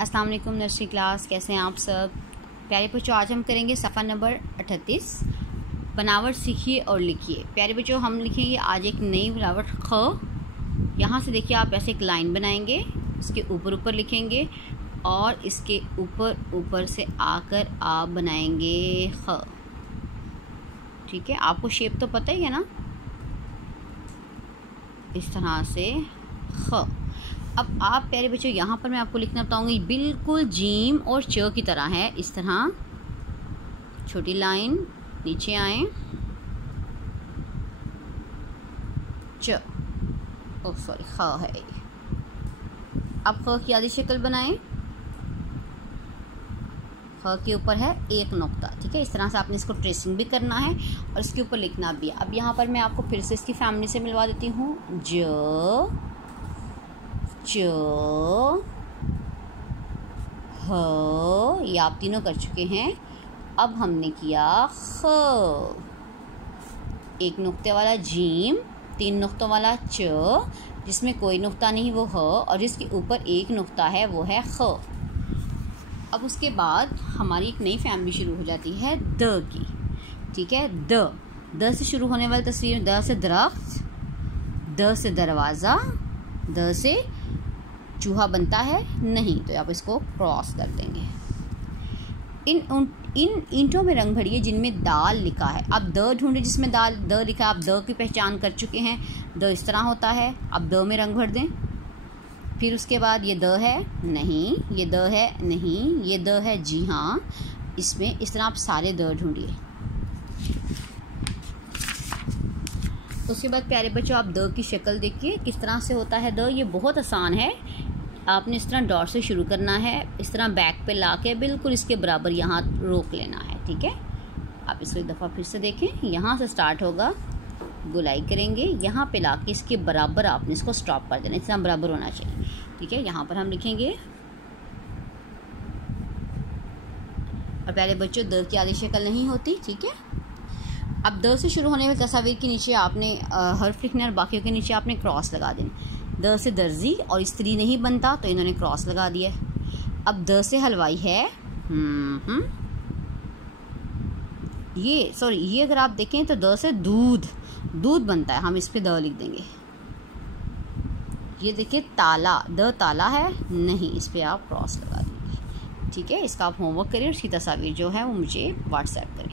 अस्सलाम वालेकुम nursery class, कैसे हैं आप सब प्यारे बच्चों। आज हम करेंगे सफ़ा नंबर 38 बनावट सीखिए और लिखिए। प्यारे बच्चों, हम लिखेंगे आज एक नई बनावट ख। यहाँ से देखिए, आप ऐसे एक लाइन बनाएंगे, इसके ऊपर ऊपर लिखेंगे और इसके ऊपर ऊपर से आकर आप बनाएंगे ख। ठीक है, आपको शेप तो पता ही है ना, इस तरह से ख। अब आप प्यारे बच्चों, यहाँ पर मैं आपको लिखना बताऊंगी, बिल्कुल जीम और च की तरह है। इस तरह छोटी लाइन नीचे आए, च सॉरी ख है। अब ख की आधी शक्ल बनाएं। ख के ऊपर है एक नुक्ता। ठीक है, इस तरह से आपने इसको ट्रेसिंग भी करना है और इसके ऊपर लिखना भी है। अब यहाँ पर मैं आपको फिर से इसकी फैमिली से मिलवा देती हूँ। ज, च, ह, ये आप तीनों कर चुके हैं। अब हमने किया ख, एक नुक्ते वाला जीम, तीन नुक्तों वाला च, जिसमें कोई नुक्ता नहीं वो ह, और जिसके ऊपर एक नुक्ता है वो है ख। अब उसके बाद हमारी एक नई फैमिली शुरू हो जाती है द की। ठीक है, द से शुरू होने वाली तस्वीर, द से दरख्त, द से दरवाज़ा, द से चूहा बनता है नहीं, तो आप इसको क्रॉस कर देंगे। इन ईंटों में रंग भरिए जिनमें दाल लिखा है। अब द ढूंढे जिसमें दाल द लिखा। आप द की पहचान कर चुके हैं, द इस तरह होता है। अब द में रंग भर दें। फिर उसके बाद ये द है नहीं, ये द है नहीं, ये द है जी हाँ, इसमें इस तरह आप सारे द ढूंढिए। उसके बाद प्यारे बच्चों, आप द की शक्ल देखिए किस तरह से होता है द। ये बहुत आसान है। आपने इस तरह डॉट से शुरू करना है, इस तरह बैक पे लाके बिल्कुल इसके बराबर यहाँ रोक लेना है। ठीक है, आप इसको एक दफ़ा फिर से देखें। यहाँ से स्टार्ट होगा, गुलाई करेंगे, यहाँ पे लाके इसके बराबर आपने इसको स्टॉप कर देना। इस तरह बराबर होना चाहिए। ठीक है, यहाँ पर हम लिखेंगे। और प्यारे बच्चों, द की आधी शक्ल नहीं होती। ठीक है, अब द से शुरू होने वाली तस्वीर के नीचे आपने हर्फ लिखना है और बाकियों के नीचे आपने क्रॉस लगा देना। द से दर्जी, और स्त्री नहीं बनता तो इन्होंने क्रॉस लगा दिया। अब द से हलवाई है। ये अगर आप देखें तो द से दूध बनता है, हम इस पे द लिख देंगे। ये देखिए ताला, द ताला है नहीं, इस पे आप क्रॉस लगा देंगे। ठीक है, इसका आप होमवर्क करिए, उसकी तस्वीर जो है वो मुझे व्हाट्सएप करें।